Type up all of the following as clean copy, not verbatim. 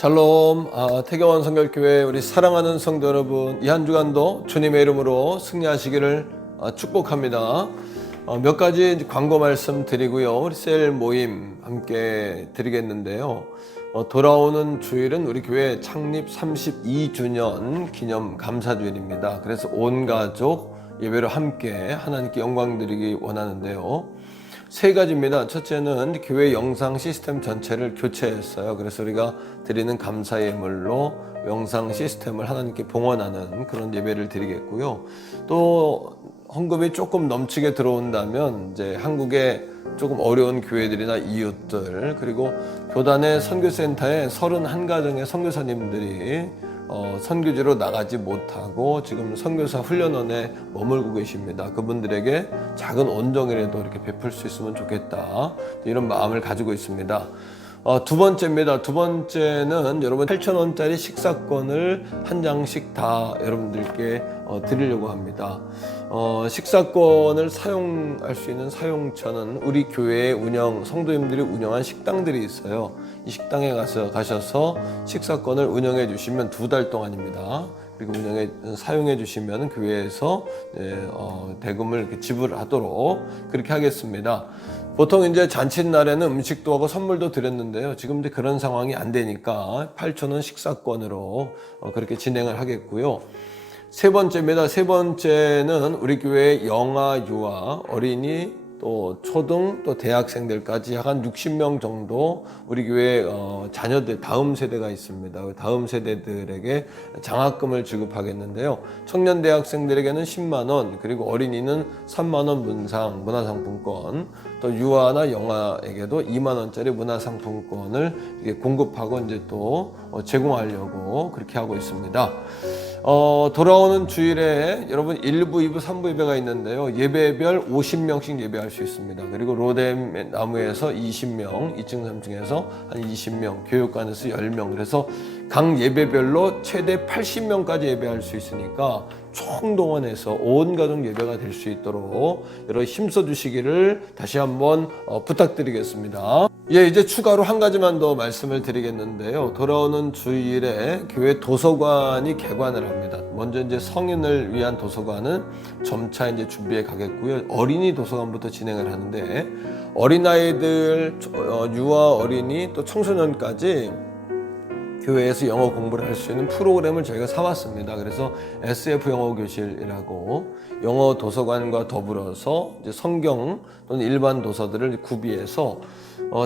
샬롬, 태경원 성결교회 우리 사랑하는 성도 여러분, 이 한 주간도 주님의 이름으로 승리하시기를 축복합니다. 몇 가지 광고 말씀 드리고요. 우리 셀 모임 함께 드리겠는데요. 돌아오는 주일은 우리 교회 창립 32주년 기념 감사주일입니다. 그래서 온 가족 예배로 함께 하나님께 영광 드리기 원하는데요. 세 가지입니다. 첫째는 교회 영상 시스템 전체를 교체했어요. 그래서 우리가 드리는 감사 예물로 영상 시스템을 하나님께 봉헌하는 그런 예배를 드리겠고요. 또 헌금이 조금 넘치게 들어온다면 이제 한국의 조금 어려운 교회들이나 이웃들, 그리고 교단의 선교센터에 31가정의 선교사님들이 선교지로 나가지 못하고 지금 선교사 훈련원에 머물고 계십니다. 그분들에게 작은 온정이라도 이렇게 베풀 수 있으면 좋겠다, 이런 마음을 가지고 있습니다. 두 번째입니다. 두 번째는 여러분 8,000원짜리 식사권을 한 장씩 다 여러분들께 드리려고 합니다. 식사권을 사용할 수 있는 사용처는 우리 교회의 성도님들이 운영한 식당들이 있어요. 이 식당에 가셔서 식사권을 운영해 주시면 2달 동안입니다. 그리고 사용해 주시면 교회에서 대금을 이렇게 지불하도록 그렇게 하겠습니다. 보통 이제 잔칫날에는 음식도 하고 선물도 드렸는데요. 지금 이제 그런 상황이 안 되니까 8,000원 식사권으로 그렇게 진행을 하겠고요. 세 번째입니다. 세 번째는 우리 교회 영아, 유아, 어린이, 또 초등, 또 대학생들까지 약 한 60명 정도 우리 교회 자녀들 다음 세대가 있습니다. 다음 세대들에게 장학금을 지급하겠는데요. 청년 대학생들에게는 10만 원, 그리고 어린이는 3만 원 문화상품권, 또 유아나 영아에게도 2만 원짜리 문화상품권을 공급하고 이제 또 제공하려고 그렇게 하고 있습니다. 돌아오는 주일에 여러분 1부, 2부, 3부 예배가 있는데요. 예배별 50명씩 예배할 수 있습니다. 그리고 로뎀 나무에서 20명, 2층, 3층에서 한 20명, 교육관에서 10명, 그래서 각 예배별로 최대 80명까지 예배할 수 있으니까 총동원해서 온 가족 예배가 될 수 있도록 여러분 힘써 주시기를 다시 한번 부탁드리겠습니다. 이제 추가로 한 가지만 더 말씀을 드리겠는데요. 돌아오는 주일에 교회 도서관이 개관을 합니다. 먼저 이제 성인을 위한 도서관은 점차 이제 준비해 가겠고요. 어린이 도서관부터 진행을 하는데, 어린아이들, 유아, 어린이, 또 청소년까지 교회에서 영어 공부를 할 수 있는 프로그램을 저희가 사왔습니다. 그래서 SF 영어 교실이라고 영어 도서관과 더불어서 이제 성경 또는 일반 도서들을 구비해서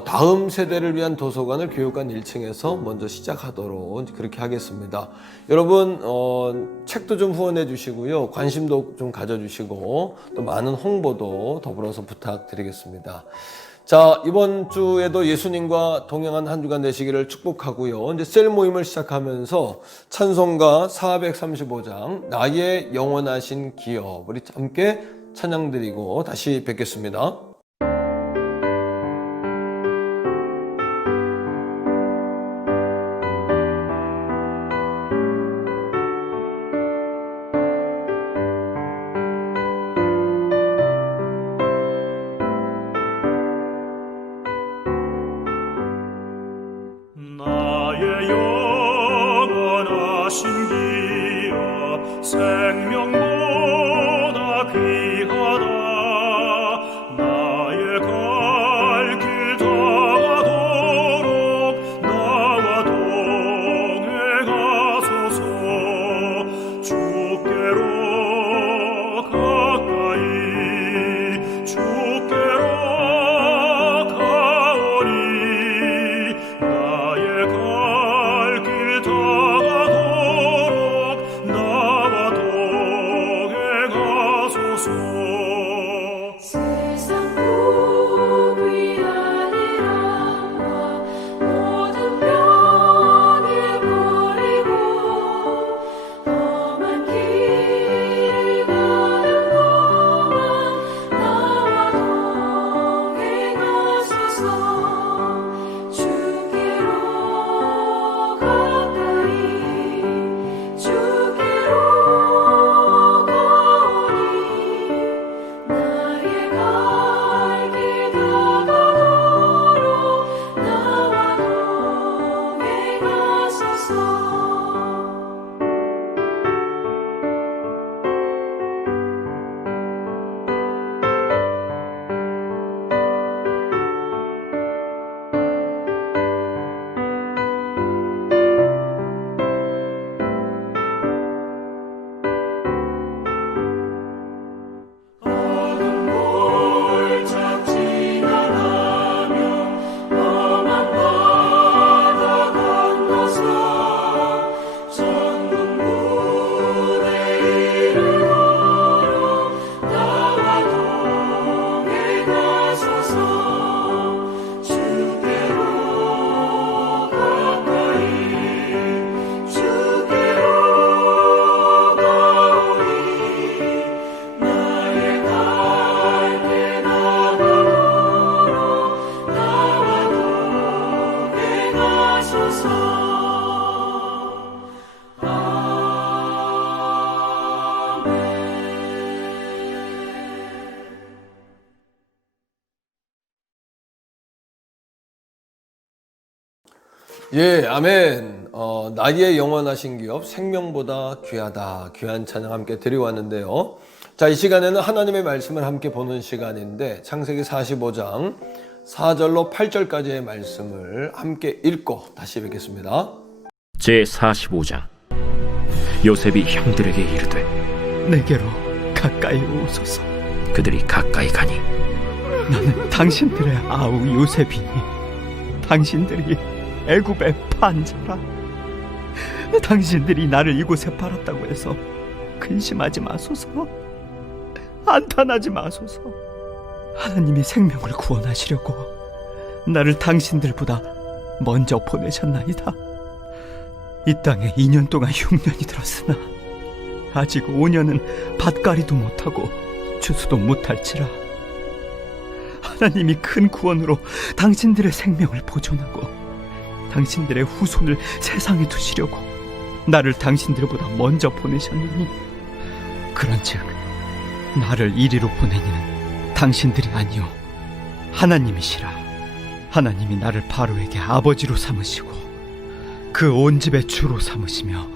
다음 세대를 위한 도서관을 교육관 1층에서 먼저 시작하도록 그렇게 하겠습니다. 여러분 책도 좀 후원해 주시고요. 관심도 좀 가져주시고 또 많은 홍보도 더불어서 부탁드리겠습니다. 자, 이번 주에도 예수님과 동행한 한 주간 되시기를 축복하고요. 이제 셀 모임을 시작하면서 찬송가 435장 나의 영원하신 기업, 우리 함께 찬양드리고 다시 뵙겠습니다. 나의 영원하신 기업 생명보다 귀하다. 예, 아멘. 나의 영원하신 기업 생명보다 귀하다. 귀한 찬양 함께 드리고왔는데요. 자, 이 시간에는 하나님의 말씀을 함께 보는 시간인데 창세기 45장 4절로 8절까지의 말씀을 함께 읽고 다시 뵙겠습니다. 제45장. 요셉이 형들에게 이르되 내게로 가까이 오소서. 그들이 가까이 가니 나는 당신들의 아우 요셉이니 당신들이 애굽의 판자라. 당신들이 나를 이곳에 팔았다고 해서 근심하지 마소서. 안탄하지 마소서. 하나님이 생명을 구원하시려고 나를 당신들보다 먼저 보내셨나이다. 이 땅에 2년 동안 흉년이 들었으나 아직 5년은 밭갈이도 못하고 추수도 못할지라. 하나님이 큰 구원으로 당신들의 생명을 보존하고 당신들의 후손을 세상에 두시려고 나를 당신들보다 먼저 보내셨느니, 그런즉 나를 이리로 보낸 이는 당신들이 아니요 하나님이시라. 하나님이 나를 바로에게 아버지로 삼으시고 그 온 집의 주로 삼으시며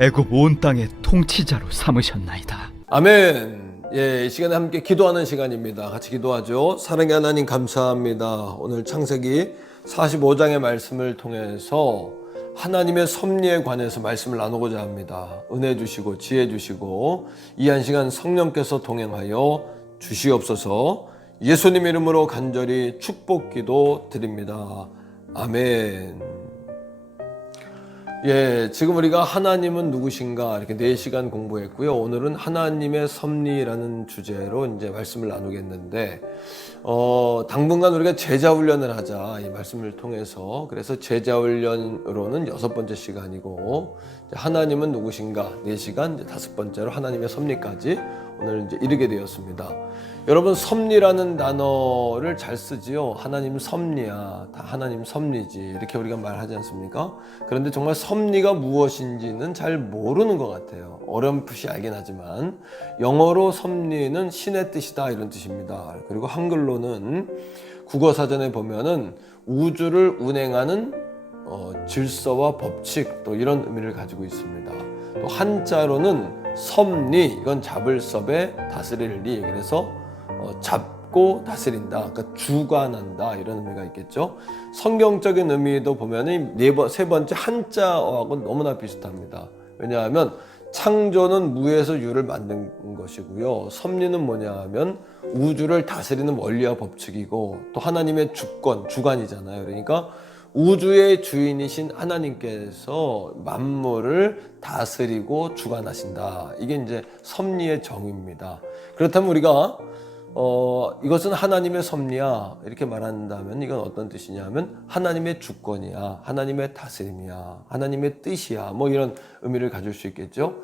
애굽 온 땅의 통치자로 삼으셨나이다. 아멘. 예, 이 시간에 함께 기도하는 시간입니다. 같이 기도하죠. 사랑의 하나님 감사합니다. 오늘 창세기 45장의 말씀을 통해서 하나님의 섭리에 관해서 말씀을 나누고자 합니다. 은혜 주시고 지혜 주시고 이 한 시간 성령께서 동행하여 주시옵소서. 예수님 이름으로 간절히 축복기도 드립니다. 아멘. 예, 지금 우리가 하나님은 누구신가 이렇게 4시간 공부했고요. 오늘은 하나님의 섭리라는 주제로 이제 말씀을 나누겠는데, 당분간 우리가 제자 훈련을 하자 이 말씀을 통해서. 그래서 제자 훈련으로는 6번째 시간이고, 하나님은 누구신가 4시간, 이제 5번째로 하나님의 섭리까지 오늘 이제 이르게 되었습니다. 여러분, 섭리라는 단어를 잘 쓰지요. 하나님 섭리야, 다 하나님 섭리지, 이렇게 우리가 말하지 않습니까? 그런데 정말 섭리가 무엇인지는 잘 모르는 것 같아요. 어렴풋이 알긴 하지만 영어로 섭리는 신의 뜻이다 이런 뜻입니다. 그리고 한글로는 국어사전에 보면은 우주를 운행하는 질서와 법칙, 또 이런 의미를 가지고 있습니다. 또 한자로는 섭리, 이건 잡을 섭에 다스릴 리, 그래서 잡고 다스린다, 그러니까 주관한다, 이런 의미가 있겠죠. 성경적인 의미도 보면은 세 번째 한자어하고 너무나 비슷합니다. 왜냐하면 창조는 무에서 유를 만든 것이고요. 섭리는 뭐냐 하면 우주를 다스리는 원리와 법칙이고, 또 하나님의 주권, 주관이잖아요. 그러니까 우주의 주인이신 하나님께서 만물을 다스리고 주관하신다. 이게 이제 섭리의 정의입니다. 그렇다면 우리가 이것은 하나님의 섭리야 이렇게 말한다면 이건 어떤 뜻이냐면 하나님의 주권이야, 하나님의 다스림이야, 하나님의 뜻이야, 뭐 이런 의미를 가질 수 있겠죠.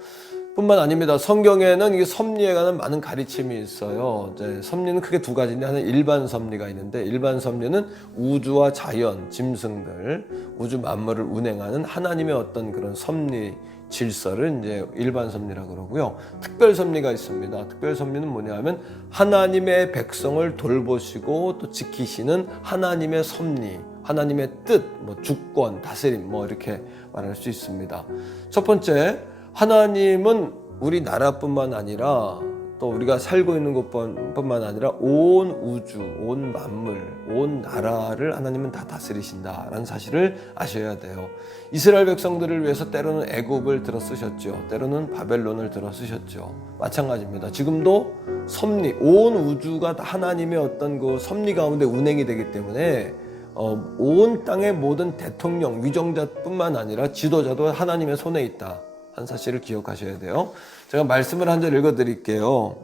뿐만 아닙니다. 성경에는 이게 섭리에 관한 많은 가르침이 있어요. 이제 섭리는 크게 두 가지인데, 하나는 일반 섭리가 있는데, 일반 섭리는 우주와 자연, 짐승들, 우주 만물을 운행하는 하나님의 어떤 그런 섭리 질서를 이제 일반 섭리라고 그러고요. 특별 섭리가 있습니다. 특별 섭리는 뭐냐면 하나님의 백성을 돌보시고 또 지키시는 하나님의 섭리, 하나님의 뜻, 뭐 주권, 다스림, 뭐 이렇게 말할 수 있습니다. 첫 번째, 하나님은 우리나라뿐만 아니라 또 우리가 살고 있는 곳뿐만 아니라 온 우주, 온 만물, 온 나라를 하나님은 다 다스리신다라는 사실을 아셔야 돼요. 이스라엘 백성들을 위해서 때로는 애굽을 들어 쓰셨죠. 때로는 바벨론을 들어 쓰셨죠. 마찬가지입니다. 지금도 섭리, 온 우주가 다 하나님의 어떤 그 섭리 가운데 운행이 되기 때문에 온 땅의 모든 대통령, 위정자뿐만 아니라 지도자도 하나님의 손에 있다 한 사실을 기억하셔야 돼요. 제가 말씀을 한 절 읽어드릴게요.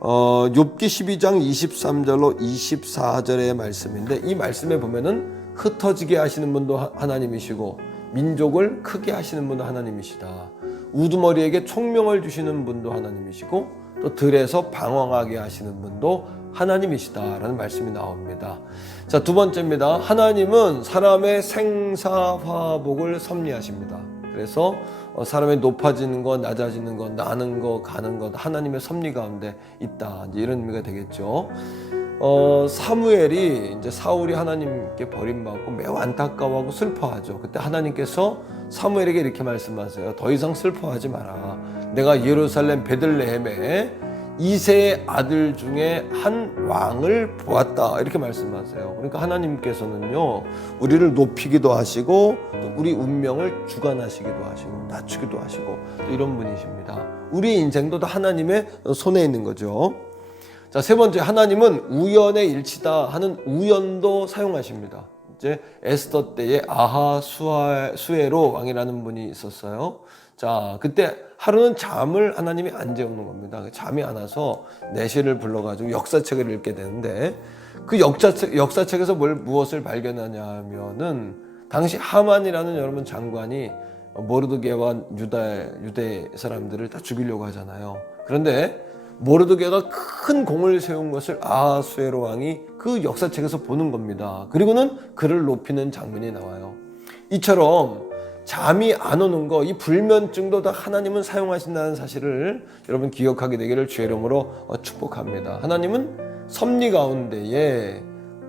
욥기 12장 23절로 24절의 말씀인데, 이 말씀에 보면은 흩어지게 하시는 분도 하나님이시고 민족을 크게 하시는 분도 하나님이시다. 우두머리에게 총명을 주시는 분도 하나님이시고 또 들에서 방황하게 하시는 분도 하나님이시다라는 말씀이 나옵니다. 자, 두 번째입니다. 하나님은 사람의 생사화복을 섭리하십니다. 그래서 사람의 높아지는 것, 낮아지는 것, 나는 것, 가는 것, 하나님의 섭리 가운데 있다, 이제 이런 의미가 되겠죠. 사무엘이 이제 사울이 하나님께 버림받고 매우 안타까워하고 슬퍼하죠. 그때 하나님께서 사무엘에게 이렇게 말씀하세요. 더 이상 슬퍼하지 마라. 내가 예루살렘 베들레헴에 이새의 아들 중에 한 왕을 보았다. 이렇게 말씀하세요. 그러니까 하나님께서는요, 우리를 높이기도 하시고 또 우리 운명을 주관하시기도 하시고 낮추기도 하시고 또 이런 분이십니다. 우리 인생도 다 하나님의 손에 있는 거죠. 자, 세 번째, 하나님은 우연의 일치다 하는 우연도 사용하십니다. 이제 에스더 때에 아하수에로 왕이라는 분이 있었어요. 자, 그때 하루는 잠을 하나님이 안 재우는 겁니다. 잠이 안 와서 내시를 불러가지고 역사책을 읽게 되는데, 그 역사책에서 무엇을 발견하냐 하면은 당시 하만이라는 여러분 장관이 모르드게와 유대 사람들을 다 죽이려고 하잖아요. 그런데 모르드게가 큰 공을 세운 것을 아하수에로 왕이 그 역사책에서 보는 겁니다. 그리고는 그를 높이는 장면이 나와요. 이처럼 잠이 안 오는 거, 이 불면증도 다 하나님은 사용하신다는 사실을 여러분 기억하게 되기를 주의 이름으로 축복합니다. 하나님은 섭리 가운데에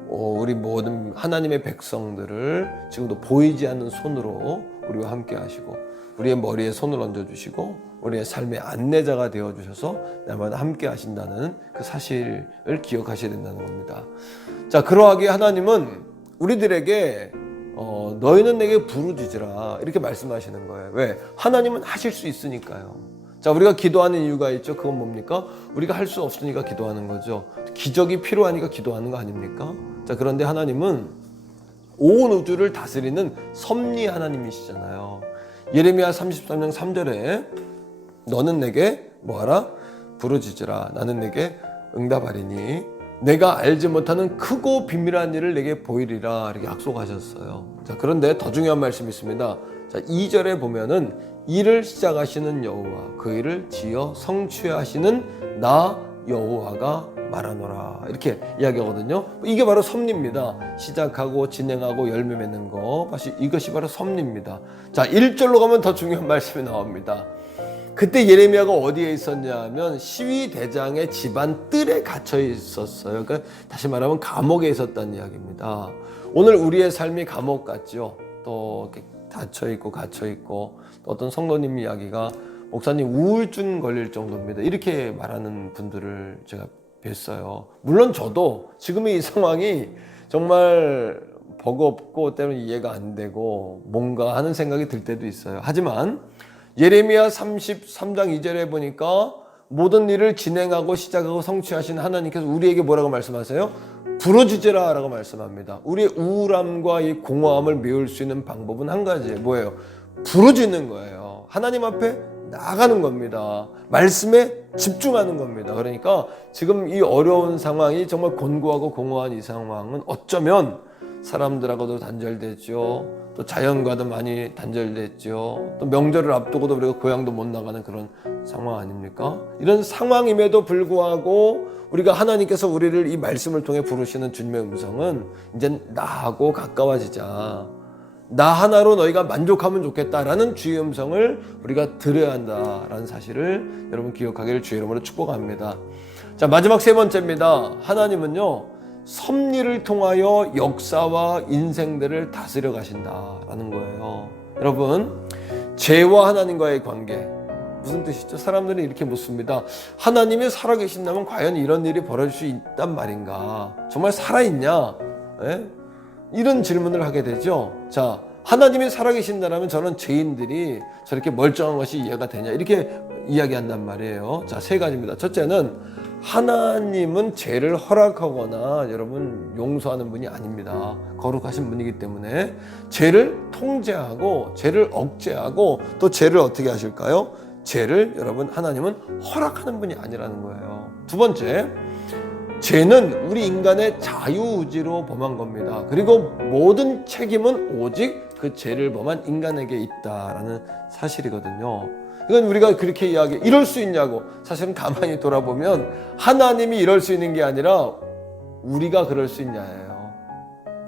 우리 모든 하나님의 백성들을 지금도 보이지 않는 손으로 우리와 함께 하시고, 우리의 머리에 손을 얹어주시고 우리의 삶의 안내자가 되어주셔서 날마다 함께 하신다는 그 사실을 기억하셔야 된다는 겁니다. 자, 그러하기에 하나님은 우리들에게 너희는 내게 부르짖으라 이렇게 말씀하시는 거예요. 왜? 하나님은 하실 수 있으니까요. 자, 우리가 기도하는 이유가 있죠. 그건 뭡니까? 우리가 할 수 없으니까 기도하는 거죠. 기적이 필요하니까 기도하는 거 아닙니까? 자, 그런데 하나님은 온 우주를 다스리는 섭리 하나님이시잖아요. 예레미야 33장 3절에 너는 내게 뭐하라? 부르짖으라. 나는 내게 응답하리니 내가 알지 못하는 크고 비밀한 일을 내게 보이리라. 이렇게 약속하셨어요. 자, 그런데 더 중요한 말씀이 있습니다. 자, 2절에 보면은 일을 시작하시는 여호와, 그 일을 지어 성취하시는 나 여호와가 말하노라. 이렇게 이야기하거든요. 이게 바로 섭리입니다. 시작하고 진행하고 열매 맺는 거, 이것이 바로 섭리입니다. 자, 1절로 가면 더 중요한 말씀이 나옵니다. 그때 예레미야가 어디에 있었냐 하면 시위대장의 집안 뜰에 갇혀 있었어요. 그러니까 다시 말하면 감옥에 있었다는 이야기입니다. 오늘 우리의 삶이 감옥 같죠. 또 이렇게 갇혀있고 또 어떤 성도님 이야기가 목사님 우울증 걸릴 정도입니다. 이렇게 말하는 분들을 제가 뵀어요. 물론 저도 지금의 이 상황이 정말 버겁고 때로는 이해가 안 되고 뭔가 하는 생각이 들 때도 있어요. 하지만 예레미야 33장 2절에 보니까 모든 일을 진행하고 시작하고 성취하신 하나님께서 우리에게 뭐라고 말씀하세요? 부르짖으라 라고 말씀합니다. 우리의 우울함과 이 공허함을 메울 수 있는 방법은 한 가지예요. 뭐예요? 부르짖는 거예요. 하나님 앞에 나가는 겁니다. 말씀에 집중하는 겁니다. 그러니까 지금 이 어려운 상황이 정말 곤고하고 공허한 이 상황은 어쩌면 사람들하고도 단절됐죠. 또 자연과도 많이 단절됐죠. 또 명절을 앞두고도 우리가 고향도 못 나가는 그런 상황 아닙니까? 이런 상황임에도 불구하고 우리가 하나님께서 우리를 이 말씀을 통해 부르시는 주님의 음성은 이제 나하고 가까워지자. 나 하나로 너희가 만족하면 좋겠다라는 주의 음성을 우리가 들어야 한다라는 사실을 여러분 기억하기를 주의 이름으로 축복합니다. 자, 마지막 세 번째입니다. 하나님은요, 섭리를 통하여 역사와 인생들을 다스려 가신다라는 거예요. 여러분, 죄와 하나님과의 관계 무슨 뜻이죠? 사람들이 이렇게 묻습니다. 하나님이 살아계신다면 과연 이런 일이 벌어질 수 있단 말인가? 정말 살아있냐? 예? 이런 질문을 하게 되죠. 자, 하나님이 살아계신다면 저는 죄인들이 저렇게 멀쩡한 것이 이해가 되냐? 이렇게 이야기한단 말이에요. 자, 세 가지입니다. 첫째는 하나님은 죄를 허락하거나 여러분 용서하는 분이 아닙니다. 거룩하신 분이기 때문에 죄를 통제하고 죄를 억제하고 또 죄를 어떻게 하실까요? 죄를 여러분 하나님은 허락하는 분이 아니라는 거예요. 두 번째, 죄는 우리 인간의 자유의지로 범한 겁니다. 그리고 모든 책임은 오직 그 죄를 범한 인간에게 있다라는 사실이거든요. 이건 우리가 그렇게 이럴 수 있냐고, 사실은 가만히 돌아보면 하나님이 이럴 수 있는 게 아니라 우리가 그럴 수 있냐예요.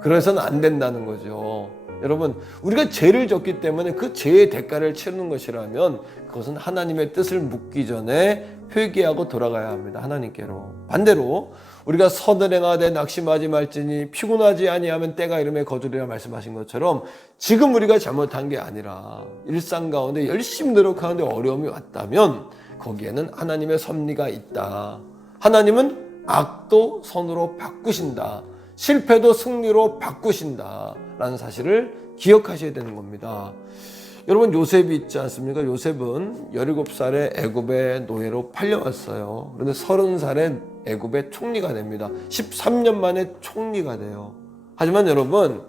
그래서는 안 된다는 거죠. 여러분, 우리가 죄를 졌기 때문에 그 죄의 대가를 치르는 것이라면 그것은 하나님의 뜻을 묻기 전에 회개하고 돌아가야 합니다. 하나님께로. 반대로 우리가 선을 행하되 낙심하지 말지니 피곤하지 아니하면 때가 이름에 거두리라 말씀하신 것처럼 지금 우리가 잘못한 게 아니라 일상 가운데 열심히 노력하는데 어려움이 왔다면 거기에는 하나님의 섭리가 있다. 하나님은 악도 선으로 바꾸신다. 실패도 승리로 바꾸신다 라는 사실을 기억하셔야 되는 겁니다. 여러분, 요셉이 있지 않습니까? 요셉은 17살에 애굽의 노예로 팔려왔어요. 그런데 30살에 애굽의 총리가 됩니다. 13년 만에 총리가 돼요. 하지만 여러분,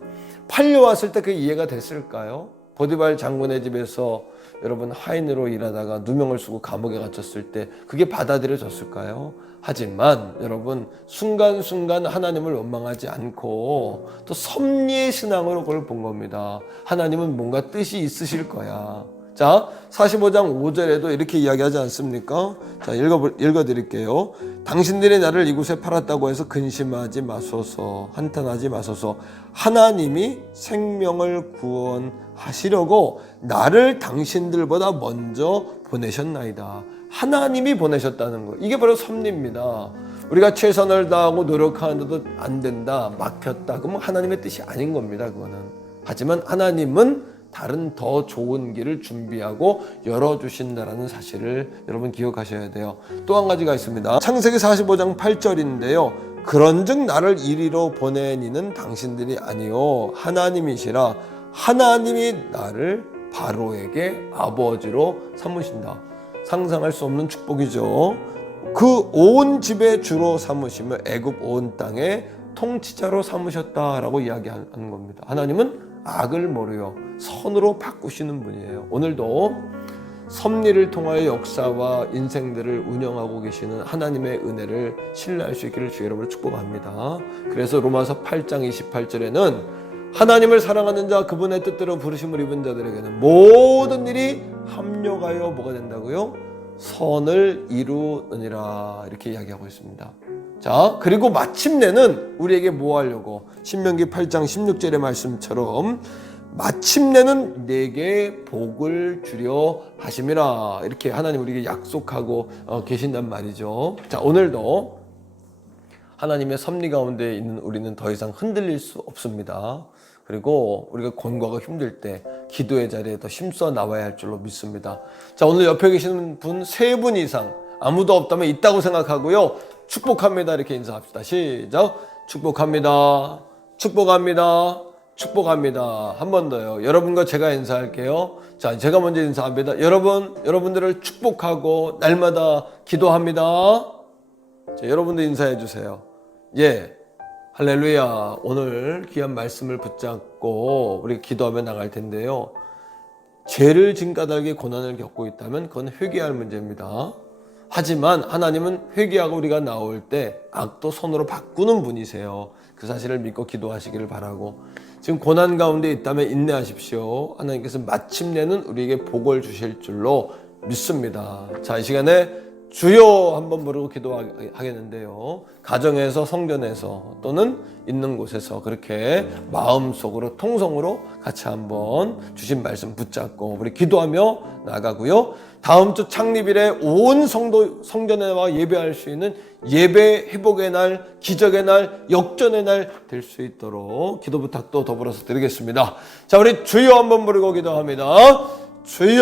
팔려왔을 때 그게 이해가 됐을까요? 보디발 장군의 집에서 여러분 하인으로 일하다가 누명을 쓰고 감옥에 갇혔을 때 그게 받아들여졌을까요? 하지만 여러분, 순간순간 하나님을 원망하지 않고 또 섭리의 신앙으로 그걸 본 겁니다. 하나님은 뭔가 뜻이 있으실 거야. 자, 45장 5절에도 이렇게 이야기하지 않습니까? 자, 읽어드릴게요. 당신들이 나를 이곳에 팔았다고 해서 근심하지 마소서, 한탄하지 마소서. 하나님이 생명을 구원하시려고 나를 당신들보다 먼저 보내셨나이다. 하나님이 보내셨다는 거. 이게 바로 섭리입니다. 우리가 최선을 다하고 노력하는데도 안 된다, 막혔다. 그러면 하나님의 뜻이 아닌 겁니다. 그거는. 하지만 하나님은 다른 더 좋은 길을 준비하고 열어주신다라는 사실을 여러분 기억하셔야 돼요. 또 한 가지가 있습니다. 창세기 45장 8절인데요. 그런즉 나를 이리로 보내니는 당신들이 아니요 하나님이시라. 하나님이 나를 바로에게 아버지로 삼으신다. 상상할 수 없는 축복이죠. 그 온 집의 주로 삼으시며 애굽 온 땅의 통치자로 삼으셨다라고 이야기하는 겁니다. 하나님은 악을 모르여 선으로 바꾸시는 분이에요. 오늘도 섭리를 통하여 역사와 인생들을 운영하고 계시는 하나님의 은혜를 신뢰할 수 있기를 주 여러분을 축복합니다. 그래서 로마서 8장 28절에는 하나님을 사랑하는 자, 그분의 뜻대로 부르심을 입은 자들에게는 모든 일이 합력하여 뭐가 된다고요? 선을 이루느니라, 이렇게 이야기하고 있습니다. 자, 그리고 마침내는 우리에게 뭐 하려고? 신명기 8장 16절의 말씀처럼 마침내는 내게 복을 주려 하심이라, 이렇게 하나님 우리에게 약속하고 계신단 말이죠. 자, 오늘도 하나님의 섭리 가운데 있는 우리는 더 이상 흔들릴 수 없습니다. 그리고 우리가 권고가 힘들 때 기도의 자리에 더 힘써 나와야 할 줄로 믿습니다. 자, 오늘 옆에 계시는 분 3분 이상 아무도 없다면 있다고 생각하고요. 축복합니다. 이렇게 인사합시다. 시작. 축복합니다. 축복합니다. 축복합니다. 한 번 더요. 여러분과 제가 인사할게요. 자, 제가 먼저 인사합니다. 여러분들을 축복하고 날마다 기도합니다. 자, 여러분도 인사해 주세요. 예. 할렐루야. 오늘 귀한 말씀을 붙잡고 우리 기도하며 나갈 텐데요. 죄를 진 까닭에 고난을 겪고 있다면 그건 회개할 문제입니다. 하지만 하나님은 회개하고 우리가 나올 때 악도 선으로 바꾸는 분이세요. 그 사실을 믿고 기도하시기를 바라고, 지금 고난 가운데 있다면 인내하십시오. 하나님께서 마침내는 우리에게 복을 주실 줄로 믿습니다. 자, 이 시간에 주여 한번 부르고 기도하겠는데요. 가정에서, 성전에서 또는 있는 곳에서 그렇게 마음속으로 통성으로 같이 한번 주신 말씀 붙잡고 우리 기도하며 나가고요. 다음 주 창립일에 온 성전에 와 예배할 수 있는 예배 회복의 날, 기적의 날, 역전의 날 될 수 있도록 기도 부탁도 더불어서 드리겠습니다. 자, 우리 주여 한번 부르고 기도합니다. 주여.